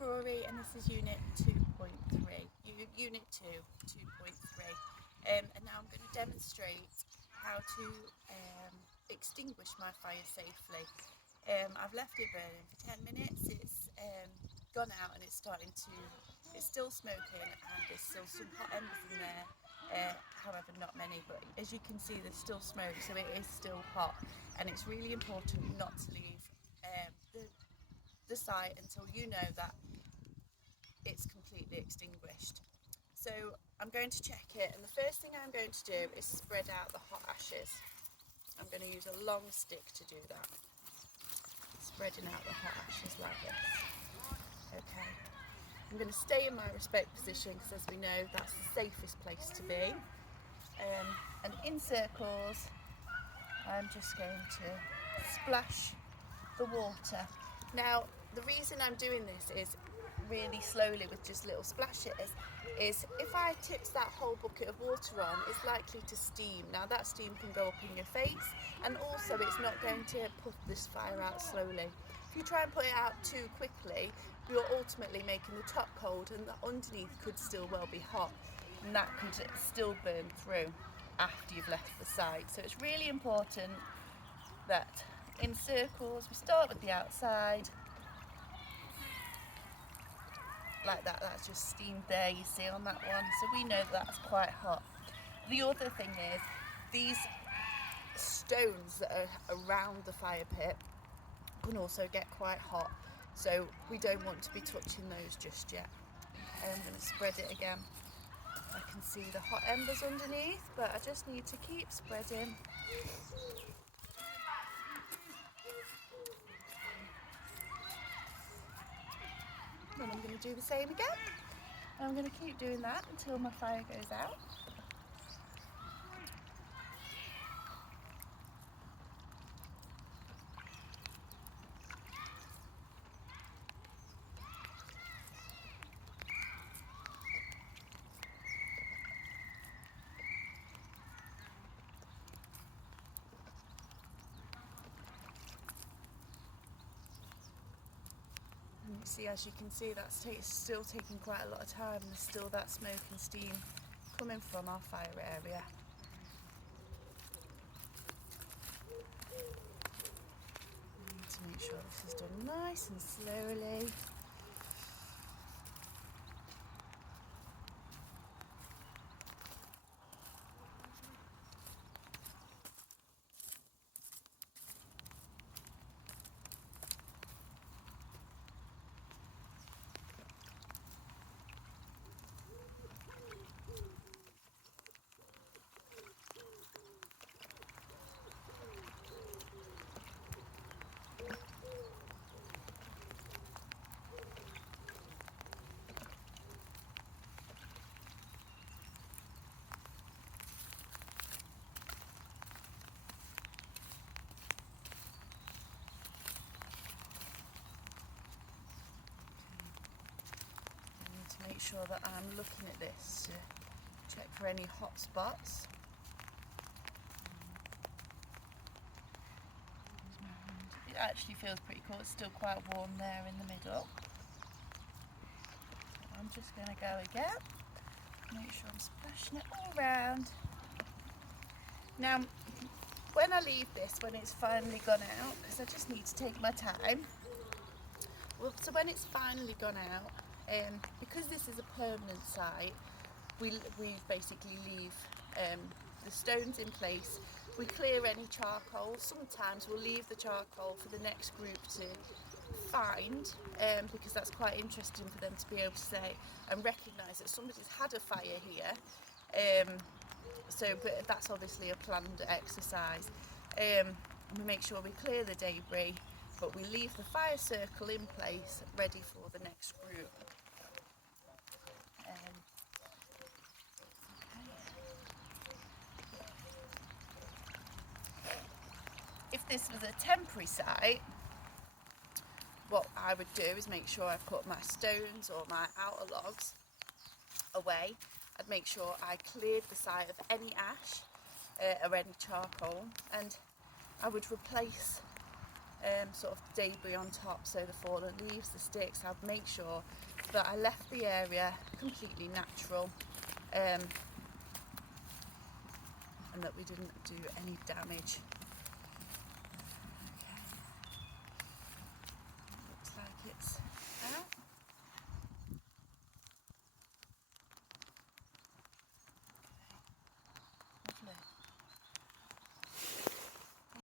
February and this is unit 2.3, unit 2, 2.3. And now I'm going to demonstrate how to extinguish my fire safely. I've left it burning for 10 minutes, it's gone out and it's still smoking and there's still some hot embers in there, however not many, but as you can see there's still smoke, so it is still hot, and it's really important not to leave the site until you know that it's completely extinguished. So I'm going to check it, and the first thing I'm going to do is spread out the hot ashes. I'm going to use a long stick to do that, spreading out the hot ashes like this. Okay, I'm going to stay in my respect position because, as we know, that's the safest place to be. And in circles, I'm just going to splash the water. Now, the reason I'm doing this is really slowly with just little splashes is if I tips that whole bucket of water on, it's likely to steam. Now that steam can go up in your face, and also it's not going to put this fire out slowly. If you try and put it out too quickly, you're ultimately making the top cold and the underneath could still well be hot, and that could still burn through after you've left the site. So it's really important that in circles we start with the outside like that. That's just steamed there, you see on that one, so we know that's quite hot. The other thing is these stones that are around the fire pit can also get quite hot, so we don't want to be touching those just yet. And I'm going to spread it again. I can see the hot embers underneath, but I just need to keep spreading. Then I'm going to do the same again. And I'm going to keep doing that until my fire goes out. And you see, as you can see, that's still taking quite a lot of time, and there's still that smoke and steam coming from our fire area. I need to make sure this is done nice and slowly. Make sure that I'm looking at this to check for any hot spots. It actually feels pretty cool, it's still quite warm there in the middle. So I'm just going to go again, make sure I'm splashing it all around. Now, when I leave this, when it's finally gone out, because I just need to take my time, so when it's finally gone out, because this is a permanent site, we basically leave the stones in place. We clear any charcoal. Sometimes we'll leave the charcoal for the next group to find, because that's quite interesting for them to be able to say and recognise that somebody's had a fire here. But that's obviously a planned exercise. We make sure we clear the debris, but we leave the fire circle in place, ready for the next group. If this was a temporary site, what I would do is make sure I've put my stones or my outer logs away. I'd make sure I cleared the site of any ash or any charcoal, and I would replace sort of debris on top, so the fallen leaves, the sticks. I'd make sure that I left the area completely natural, and that we didn't do any damage.